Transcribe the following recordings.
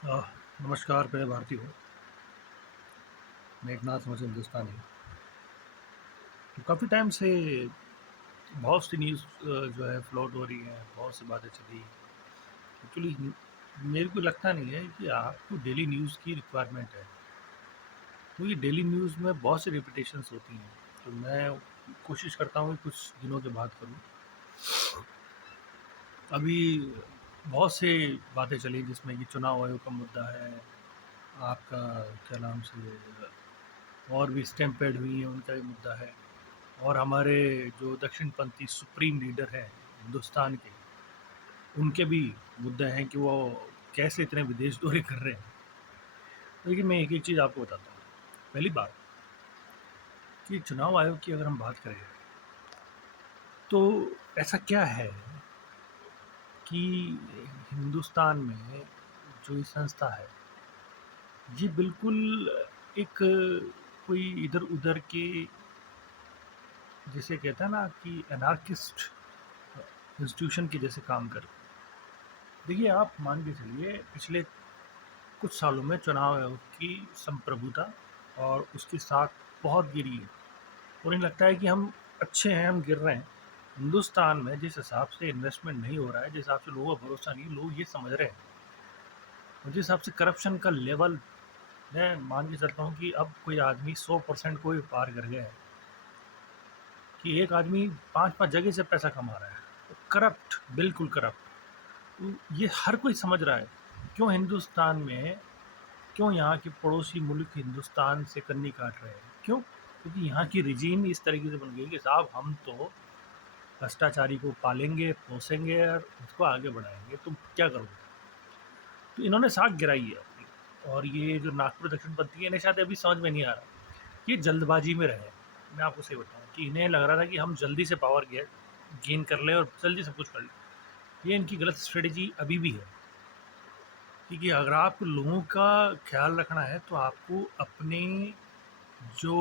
अ, नमस्कार, मैं भारती हूँ। मेघनाथ मुझे हिंदुस्तानी। तो काफ़ी टाइम से बहुत सी न्यूज़ जो है फ्लोट हो रही हैं, बहुत सी बातें चली। एक्चुअली मेरे को लगता नहीं है कि आपको डेली न्यूज़ की रिक्वायरमेंट है, क्योंकि डेली न्यूज़ में बहुत सी रिपिटेशंस होती हैं। तो मैं कोशिश करता हूँ कि कुछ दिनों के बाद करूँ। अभी बहुत से बातें चली जिसमें कि चुनाव आयोग का मुद्दा है, आपका क्या नाम से और भी स्टैम्पेड हुई हैं, उनका भी मुद्दा है। और हमारे जो दक्षिणपंथी सुप्रीम लीडर हैं हिंदुस्तान के, उनके भी मुद्दे हैं कि वो कैसे इतने विदेश दौरे कर रहे हैं। लेकिन मैं एक एक चीज़ आपको बताता हूँ। पहली बात कि चुनाव आयोग की अगर हम बात करें तो ऐसा क्या है कि हिंदुस्तान में जो ये संस्था है, ये बिल्कुल एक कोई इधर उधर के, जिसे कहते हैं ना कि एनार्किस्ट इंस्टीट्यूशन के जैसे काम कर। देखिए, आप मान के चलिए पिछले कुछ सालों में चुनाव आयोग की संप्रभुता और उसकी साख बहुत गिरी है। और इन्हें लगता है कि हम अच्छे हैं, हम गिर रहे हैं। हिंदुस्तान में जिस हिसाब से इन्वेस्टमेंट नहीं हो रहा है, जिस हिसाब से लोगों का भरोसा नहीं, लोग ये समझ रहे हैं। और जिस हिसाब से करप्शन का लेवल, मैं मान के चलता हूँ कि अब कोई आदमी 100% को भी पार कर गया है, कि एक आदमी पांच पांच जगह से पैसा कमा रहा है, करप्ट, बिल्कुल करप्ट। तो ये हर कोई समझ रहा है। क्यों हिंदुस्तान में, क्यों यहाँ के पड़ोसी मुल्क हिंदुस्तान से कन्नी काट रहे हैं? क्यों? क्योंकि यहाँ की रिजीम इस तरीके से बन गई कि साहब हम तो भ्रष्टाचारी को पालेंगे, पोसेंगे और उसको आगे बढ़ाएंगे, तुम क्या करोगे? तो इन्होंने साख गिराई है अपनी। और ये जो नागपुर दक्षिणपंथी है, इन्हें शायद अभी समझ में नहीं आ रहा, ये जल्दबाजी में रहे। मैं आपको सही बताऊँ कि इन्हें लग रहा था कि हम जल्दी से पावर गेन कर लें और जल्दी सब कुछ कर लें। ये इनकी गलत स्ट्रेटेजी अभी भी है। क्योंकि अगर आपको लोगों का ख्याल रखना है तो आपको अपने, जो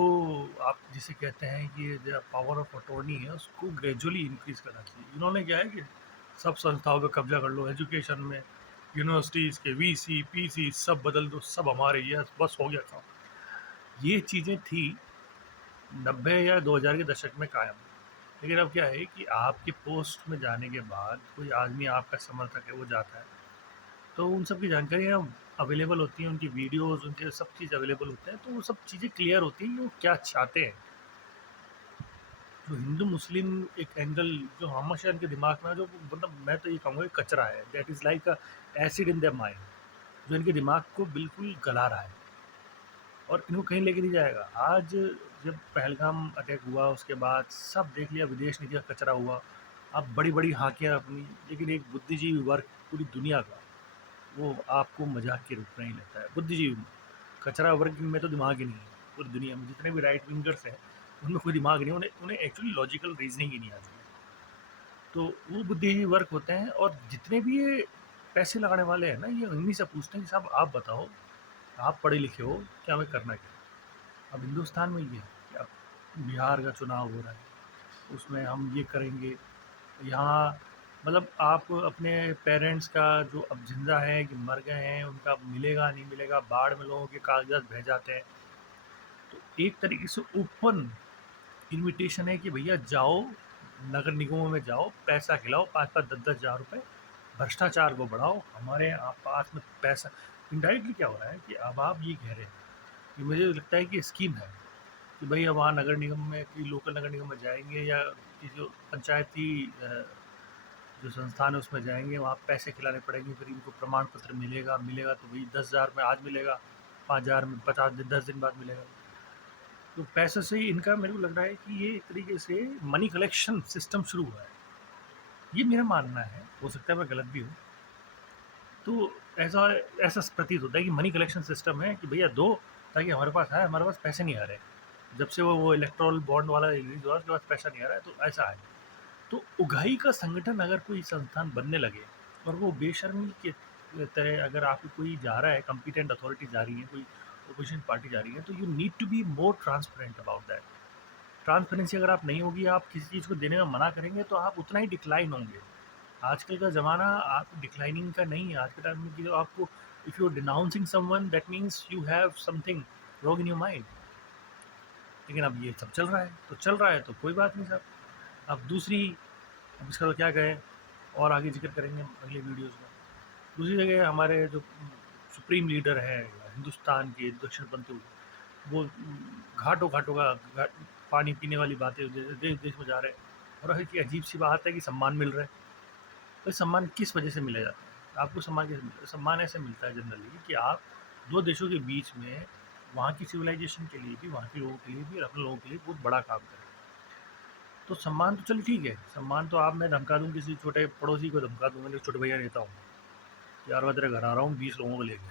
आप जिसे कहते हैं कि जो पावर ऑफ अटॉर्नी है, उसको ग्रेजुअली इंक्रीज करना चाहिए। इन्होंने क्या है कि सब संस्थाओं पे कब्जा कर लो, एजुकेशन में यूनिवर्सिटीज़ के वीसी पीसी सब बदल दो, सब हमारे, ये बस हो गया काम। ये चीज़ें थी 90 या 2000 के दशक में कायम। लेकिन अब क्या है कि आपके पोस्ट में जाने के बाद कोई आदमी आपका समर्थक है, वो जाता है, तो उन सब की जानकारियाँ अवेलेबल होती हैं, उनकी वीडियोज़, उनके सब चीज़ अवेलेबल होते हैं, तो वो सब चीज़ें क्लियर होती हैं कि वो क्या चाहते हैं। जो हिंदू मुस्लिम एक एंगल जो हमेशा इनके दिमाग में है, जो मतलब मैं तो ये कहूँगा कि कचरा है, that is like a acid in their mind, जो इनके दिमाग को बिल्कुल गला रहा है और इनको कहीं लेके नहीं जाएगा। आज जब पहलगाम अटैक हुआ, उसके बाद सब देख लिया, विदेश नीति का कचरा हुआ। अब बड़ी-बड़ी हाँकियाँ अपनी, लेकिन एक बुद्धिजीवी वर्ग पूरी दुनिया का, वो आपको मज़ाक के रूप में ही लेता है। बुद्धिजीवी, कचरा वर्ग में तो दिमाग ही नहीं है। पूरी दुनिया में जितने भी राइट विंगर्स हैं, उनमें कोई दिमाग नहीं है, उन्हें उन्हें एक्चुअली लॉजिकल रीज़निंग ही नहीं आती है। तो वो बुद्धिजीवी वर्ग होते हैं और जितने भी ये पैसे लगाने वाले हैं ना, ये उन्हीं से पूछते हैं कि साहब आप बताओ, आप पढ़े लिखे हो, कि हमें करना क्या है? अब हिंदुस्तान में ये है कि अब बिहार का चुनाव हो रहा है, उसमें हम ये करेंगे। यहाँ मतलब आप अपने पेरेंट्स का जो अब जिंदा है कि मर गए हैं, उनका मिलेगा नहीं मिलेगा, बाढ़ में लोगों के कागजात बह जाते हैं। तो एक तरीके से ओपन इनविटेशन है कि भैया जाओ, नगर निगमों में जाओ, पैसा खिलाओ, 5-5 10-10 हज़ार रुपए, भ्रष्टाचार को बढ़ाओ, हमारे यहाँ पास में पैसा। इनडायरेक्टली क्या हो रहा है कि अब आप ये कह रहे हैं कि मुझे लगता है कि स्कीम है कि भाई अब वहाँ नगर निगम में, कि लोकल नगर निगम में जाएंगे या कि जो पंचायती जो संस्थान है उसमें जाएंगे, वहाँ पैसे खिलाने पड़ेंगे, फिर इनको प्रमाण पत्र मिलेगा। मिलेगा तो भाई 10 हज़ार में आज मिलेगा, 5 हज़ार में 50 दिन 10 दिन बाद मिलेगा। तो पैसे से ही इनका, मेरे को लग रहा है कि ये एक तरीके से मनी कलेक्शन सिस्टम शुरू हुआ है। ये मेरा मानना है, हो सकता है मैं गलत भी हूँ। तो ऐसा ऐसा प्रतीत होता है कि मनी कलेक्शन सिस्टम है कि भैया दो, ताकि हमारे पास आए, हमारे पास पैसे नहीं आ रहे। जब से वो इलेक्ट्रल बॉन्ड वाला रिलीज हुआ, उसके बाद पैसा नहीं आ रहा है, तो ऐसा है। तो उगाही का संगठन अगर कोई संस्थान बनने लगे और वो बेशर्मी के तरह, अगर आपको कोई जा रहा है, कॉम्पिटेंट अथॉरिटी जा रही है, कोई अपोजिशन पार्टी जा रही है, तो you need to be more transparent about that. Transparency अगर आप नहीं होगी, आप किसी चीज़ को देने में मना करेंगे, तो आप उतना ही डिक्लाइन होंगे। आजकल का ज़माना आप डिक्लाइनिंग का नहीं है। आज के टाइम में कि जो आपको if you are denouncing someone that means you have something wrong in your mind. लेकिन अब ये सब चल रहा है तो कोई बात नहीं साहब। अब दूसरी, अब इसका तो क्या कहें, और आगे ज़िक्र करेंगे अगले वीडियोज़ में। दूसरी जगह हमारे जो सुप्रीम लीडर हैं हिंदुस्तान के दक्षिणपंथी, वो घाटों-घाटों का घाट पानी पीने वाली बातें देश-देश में जा रहे हैं। और एक अजीब-सी बात है कि सम्मान मिल रहा है। तो सम्मान किस वजह से मिला जाता है? आपको सम्मान कैसे मिलता है? सम्मान ऐसे मिलता है जनरली कि आप 2 देशों के बीच में वहाँ की सिविलाइज़ेशन के लिए भी, वहाँ के लोगों के लिए भी और अपने लोगों के लिए बहुत बड़ा काम करें। तो सम्मान तो चलिए ठीक है, सम्मान तो आप मैं धमका दूँ किसी छोटे पड़ोसी को धमका दूँ, मैं छोटे भैया नेता हूँ, यार मैं तेरे घर आ रहा हूँ 20 लोगों को लेके,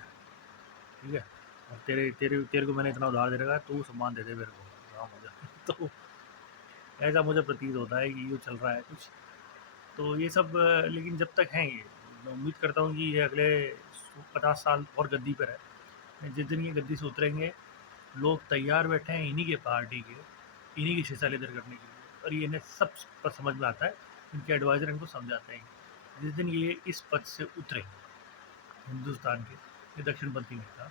ठीक है? और तेरे तेरे तेरे को मैंने इतना उधार दे रखा है, तू सम्मान दे दे मेरे को, काम हो जाए। तो ऐसा मुझे प्रतीत होता है कि ये चल रहा है कुछ। तो ये सब लेकिन जब तक हैं ये, मैं उम्मीद करता हूँ कि ये अगले 50 साल और गद्दी पर है। जिस दिन ये गद्दी से उतरेंगे, लोग तैयार बैठे हैं इन्हीं के पार्टी के, इन्हीं की शिष्टाचार करने के लिए, और ये इन्हें सब पर समझ में आता है। इनके एडवाइज़र इनको समझाते हैं। जिस दिन ये इस पद से उतरे हिंदुस्तान के, ये दक्षिणपंथी नेता,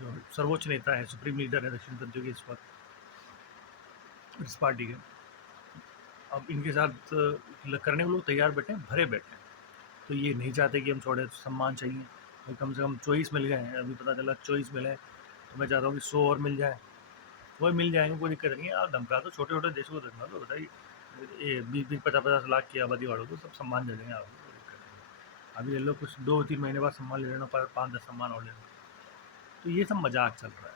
जो सर्वोच्च नेता है, सुप्रीम लीडर है दक्षिणपंथियों के इस वक्त, इस पार्टी के, अब इनके साथ करने को लोग तैयार बैठे हैं, भरे बैठे हैं। तो ये नहीं चाहते कि हम छोड़े, सम्मान चाहिए, और कम से कम चॉइस मिल गए हैं। अभी पता चला चॉइस मिले, तो मैं चाहता हूँ कि 100 और मिल जाए। वो मिल जाएंगे, कोई दिक्कत नहीं है। आप धमका दो, छोटे छोटे देशों को धमका दो, बताइए ये 20-20 50-50 लाख की आबादी वालों को सब सम्मान दे देंगे आपको, कोई दिक्कत नहीं। अभी ले लो, कुछ 2-3 महीने बाद सम्मान ले लेना, 5-10 सम्मान और ले लेना। तो ये सब मजाक चल रहा है।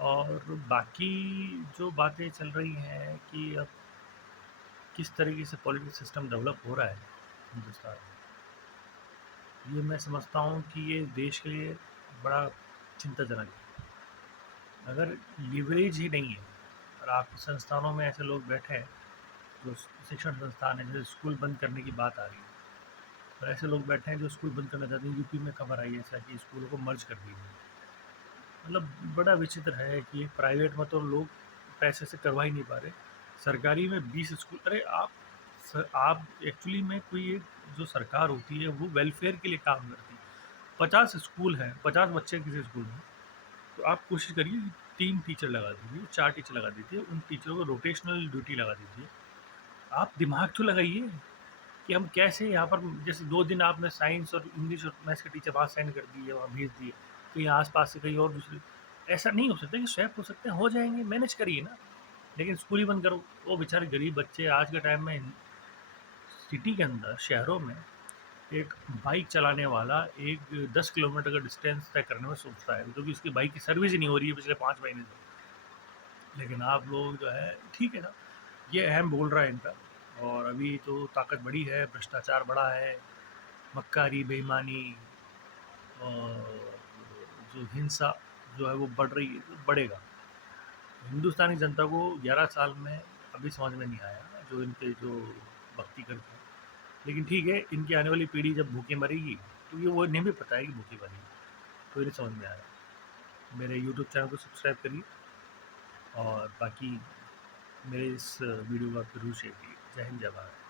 और बाकी जो बातें चल रही हैं कि अब किस तरीके से पॉलिटिकल सिस्टम डेवलप हो रहा है हिंदुस्तान में, ये मैं समझता हूँ कि ये देश के लिए बड़ा चिंताजनक है। अगर लीवरेज ही नहीं है और आपके संस्थानों में ऐसे लोग बैठे हैं, जो शिक्षण संस्थान है, जैसे स्कूल बंद करने की बात आ रही है, और ऐसे लोग बैठे हैं जो स्कूल बंद करना चाहते हैं। यूपी में खबर आई है ऐसा कि स्कूलों को मर्ज कर दिया। मतलब बड़ा विचित्र है कि प्राइवेट में तो लोग पैसे से करवा ही नहीं पा रहे, सरकारी में 20 स्कूल। अरे आप एक्चुअली में कोई एक जो सरकार होती है वो वेलफेयर के लिए काम करती है। 50 स्कूल हैं, 50 बच्चे किसी स्कूल में, तो आप कोशिश करिए कि 3 टीचर लगा दीजिए, 4 टीचर लगा दीजिए, उन टीचरों को रोटेशनल ड्यूटी लगा दीजिए। आप दिमाग तो लगाइए कि हम कैसे यहाँ पर, जैसे 2 दिन आपने साइंस और इंग्लिश और मैथ्स के टीचर वहाँ सेंड कर दिए, वहाँ भेज दिए, कहीं आस-पास से कहीं और दूसरी, ऐसा नहीं हो सकता कि स्वैप हो सकते हैं, हो जाएँगे, मैनेज करिए ना। लेकिन स्कूल ही बंद करो, वो बेचारे गरीब बच्चे आज के टाइम में सिटी के अंदर, शहरों में, एक बाइक चलाने वाला एक 10 किलोमीटर का डिस्टेंस तय करने में सोचता है, क्योंकि उसकी बाइक की सर्विस ही नहीं हो रही है पिछले 5 महीने से। लेकिन आप लोग जो है ठीक है ना, ये अहम बोल रहा है इनका। और अभी तो ताकत बड़ी है, भ्रष्टाचार बड़ा है, मक्कारी, बेईमानी और जो हिंसा जो है वो बढ़ रही है, बढ़ेगा। हिंदुस्तानी जनता को 11 साल में अभी समझ में नहीं आया जो इनके जो भक्ति करते हैं। लेकिन ठीक है, इनकी आने वाली पीढ़ी जब भूखे मरेगी तो ये वो इन्हें भी पता है कि भूखे मरेगी, तो इन्हें समझ में आया। मेरे यूट्यूब चैनल को सब्सक्राइब करिए, और बाकी मेरे इस वीडियो को आप जरूर शेयर कीजिए। जय हिंद, जय भारत।